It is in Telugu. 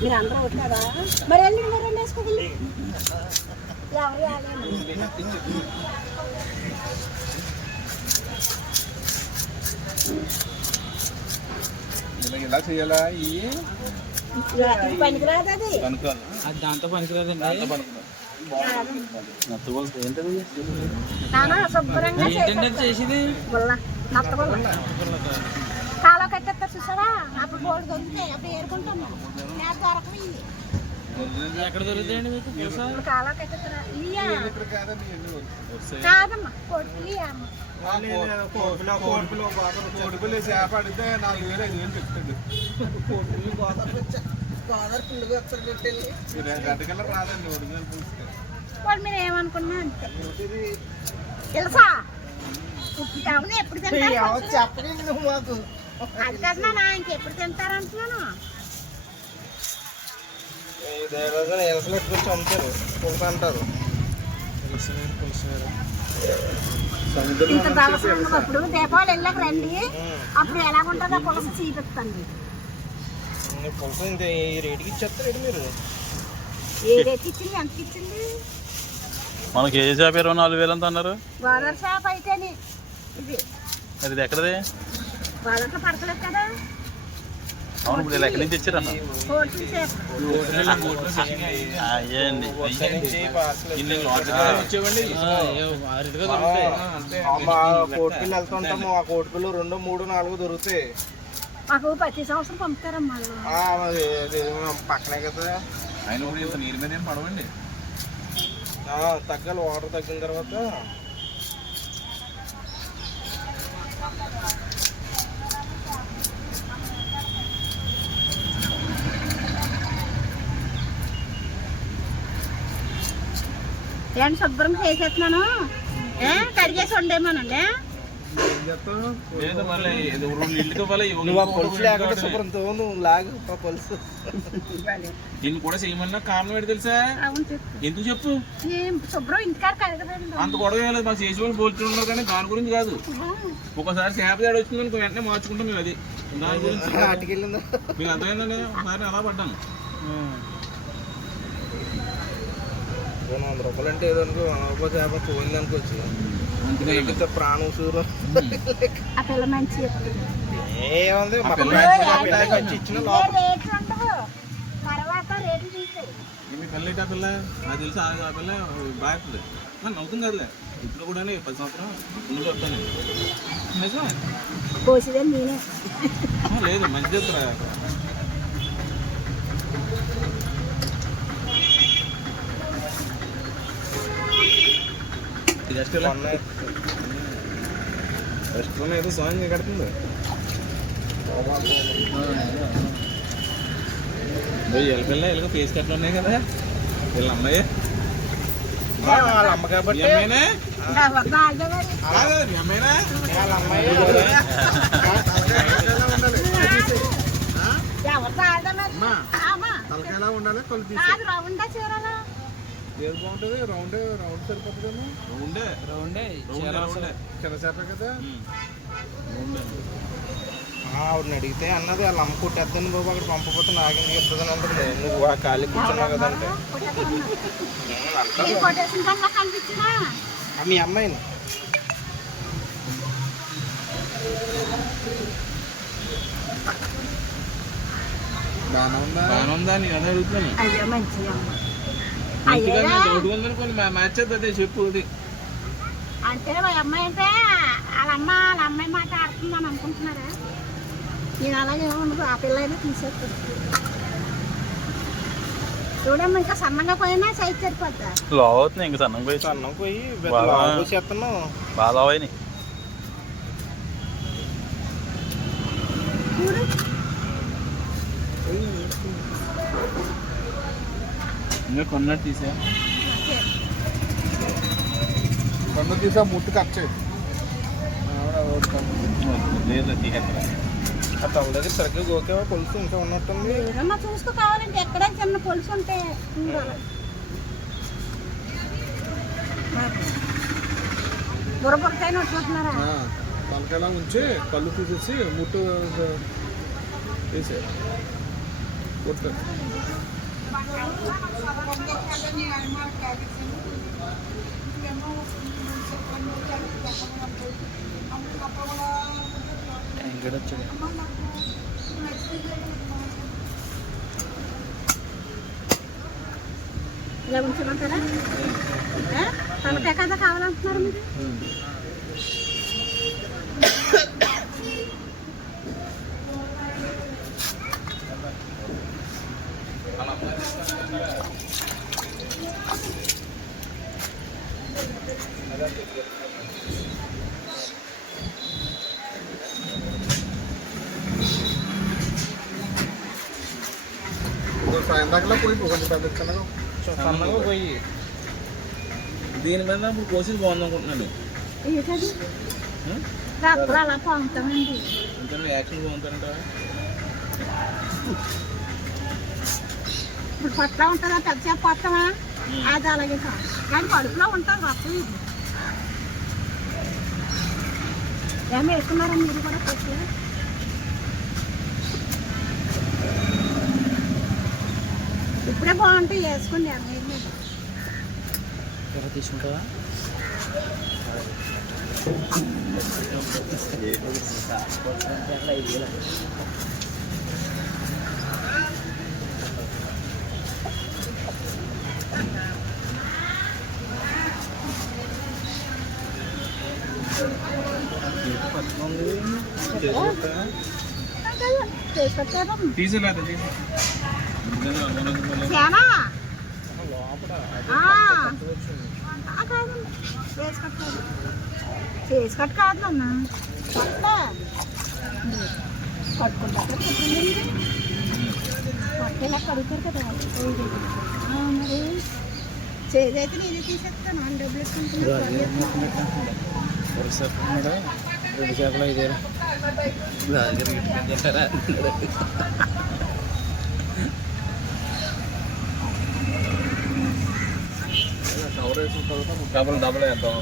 మీరు అందరూ వచ్చారా? మరి వెళ్ళి మరి రెండు వేసుకోకండి ఎవరు ఇలా చేయాలా ఈ? పనికిరాదు అది. అనుకోవాలి అది దాంతో పనికిరాదండి. ఏంటంటే చేసేది? గుల్ల అప్పుడు దొరుకుతాయి అప్పుడు ఏరుకుంటాము నేను దొరకమైంది ఎక్కడ దొరుకుతాయండి మీకు తెలుసా ఇప్పుడు కాలో కట్టేస్తారా కాదండి ఎన్ని కాదమ్మా కొడుకులు అమ్మ కోడిపిల్లి చేప నాలుగు వేలు ఐదు వేలు చెప్తాడు మీరు గంటకల్లా రాదండి ఒరిజినల్ వాళ్ళు మీరు ఏమనుకున్నా అంతే తెలుసా ఉప్పుతామని ఎప్పుడు నువ్వు మాకు అది కదా నా ఇంకెప్పుడు తింటారు అంటున్నాను. ఎలసలు ఎట్టుకొచ్చి అమ్ముతారు? పులస అంటారు. ఇంత దళస ఉన్నప్పుడు దీపావళి వెళ్ళక రండి. అప్పుడు ఎలాగుంటుందో పులస చూపిస్తాను పులస ఇంత ఈ రేటుకి ఇచ్చేస్తారు మీరు? ఏ రేట్ ఇచ్చింది? ఎంత చేప ఇరవై నాలుగు వేలు అంత అన్నారు. గోదావరి చేప అయితేనే ఇది. మరి ఇది ఎక్కడది? గోదావరిలో పడతలేదు కదా. అవును ఇప్పుడు ఎక్కడి నుంచి తెచ్చారన్న వెళ్తుంటాము ఆ. కోటిపిల్లు రెండు మూడు నాలుగు దొరుకుతాయి. మాకు ప్రతి సంవత్సరం పంపుతారమ్మా పక్కనే కదా. ఆయన కూడా ఇంత నీరు మీద పడవండి. ఆ, తగ్గాలి వాటర్ తగ్గిన తర్వాత ఏంటి శుభ్రం చేసేస్తున్నాను ఏ కడిగేసి వండేమోనండి ఏం చేస్తాం లేదు మళ్ళీ ఇది రెండు ఇల్లుతో వల్ల నువ్వు ఆ పులుసు లేకుండా శుభ్రంతో నువ్వు లాగు ఆ పులుసు. దీన్ని కూడా చేయమన్నా కారణం ఏంటి తెలుసా? ఎందుకు చెప్పు? శుభ్రం అంత గొడవ లేదు. మాకు చేసి వాళ్ళు పోల్చున్నారు కానీ దాని గురించి కాదు. ఒకసారి చేప తేడా వచ్చింది అనుకో వెంటనే మార్చుకుంటాం మేము అది. దాని గురించి అటుకెళ్ళిందా? మీకు అర్థమైందండి? ఒకసారి అలా పడ్డాను. రెండు వందల రూపాయలు అంటే ఏదో అనుకో అనుకో చేప పోయింది అనుకోవచ్చు ప్రాణం సూరం మంచి ఏముంది? మా పిల్ల ఇచ్చిన మీ ఏంటి ఆ పిల్ల? నాకు తెలుసు ఆ పిల్ల బాగుంటుంది నవ్వుతుంది కదలే. ఇప్పుడు కూడా పది సంవత్సరం ముందు చెప్తాను. నిజమే. లేదు మంచి రెస్టారెంట్ ఏదో సాంగ్ కడుతుంది. వీళ్ళ పిల్ల వీళ్ళకి ఫేస్ కట్లు ఉన్నాయి కదా. వీళ్ళ అమ్మాయి. వాళ్ళ అమ్మ కాబట్టి. తలకాయలా ఉండాలి కళ్ళు తీసి ఏది బాగుంటుంది? రౌండ్ రౌండ్ సరిపోతుంది రౌండే. రౌండే రౌండే చిన్న చేప కదా? ఆవిడని అడిగితే అన్నది వాళ్ళ అమ్మ కొట్టేద్దని బాబు అక్కడ పంపకపోతే నాకెందుకు ఇస్తుంది అంటే. నువ్వు ఆ ఖాళీ కూర్చున్నావు కదంటే మీ అమ్మాయిని. బాగానే ఉందా? బాగానే ఉందా? నేను అదే అడుగుతున్నాను అయ్యో మంచి అమ్మ మంచిగా అయ్యా డౌట్ ఉందనుకోండి మ్యాచ్ చేద్దాం అదే చెప్పు అంటే వాళ్ళ అమ్మాయి అంటే వాళ్ళ అమ్మ వాళ్ళ అమ్మాయి మాట ఆడుతుందని అనుకుంటున్నారా? నేను అలాగే ఉండదు ఆ పిల్ల అయినా తీసేస్తుంది చూడమ్మ ఇంకా సన్నగా పోయినా సైజ్ సరిపోద్దా? లో అవుతుంది ఇంక సన్నం పోయి అన్నం పోయి చేస్తున్నావు. బాగా లావు అయినాయి చూడు. ఇంకా కొన్నట్టు తీసా. కన్ను తీసా ముట్టు ఆ తల దగ్గర సరిగ్గా గోకేవా కొలుసు ఇంకా ఉన్నట్టుంది. చూసుకో కావాలంటే ఎక్కడ చిన్న పొలుసు ఉంటే చూడాలి. బుర్ర బుర్రకాయ నొట్టుకుంటున్నారా ఆ, తలకాయలా ఉంచి కళ్ళు తీసేసి ముట్టు వేసే కొట్టు ఇలా ఉంచమంటారా ఏ? తలకాయ కదా కావాలంటున్నారు మీరు సాయం దాకా పోయి పోయి దీని మీద ఇప్పుడు కోసి బాగుంది అనుకుంటున్నాను యాక్షన్ బాగుంటారంట ఇప్పుడు పొట్టలో ఉంటుందా పెద్ద చేప అది అలాగే కాదు కానీ కడుపులో ఉంటుంది రక్తం ఇది. ఏమి వేసుకున్నారా మీరు కూడా పొట్టు ఇప్పుడే బాగుంటాయి వేసుకోండి మీద తీసుకుంటావా చేసుకొచ్చారు తీసేలేదు వేసుకొచ్చారు చేసుకట్టు కాదు కొత్త కట్టుకుంటా కడుగుతారు కదా. మరి. చేదైతే నేనే తీసేస్తాను. అని డబ్బులు ఇచ్చుకుంటున్నాను రెండు చేపలు ఐదు కవర్ వేసిన తర్వాత డబుల్ డబుల్ వేద్దాం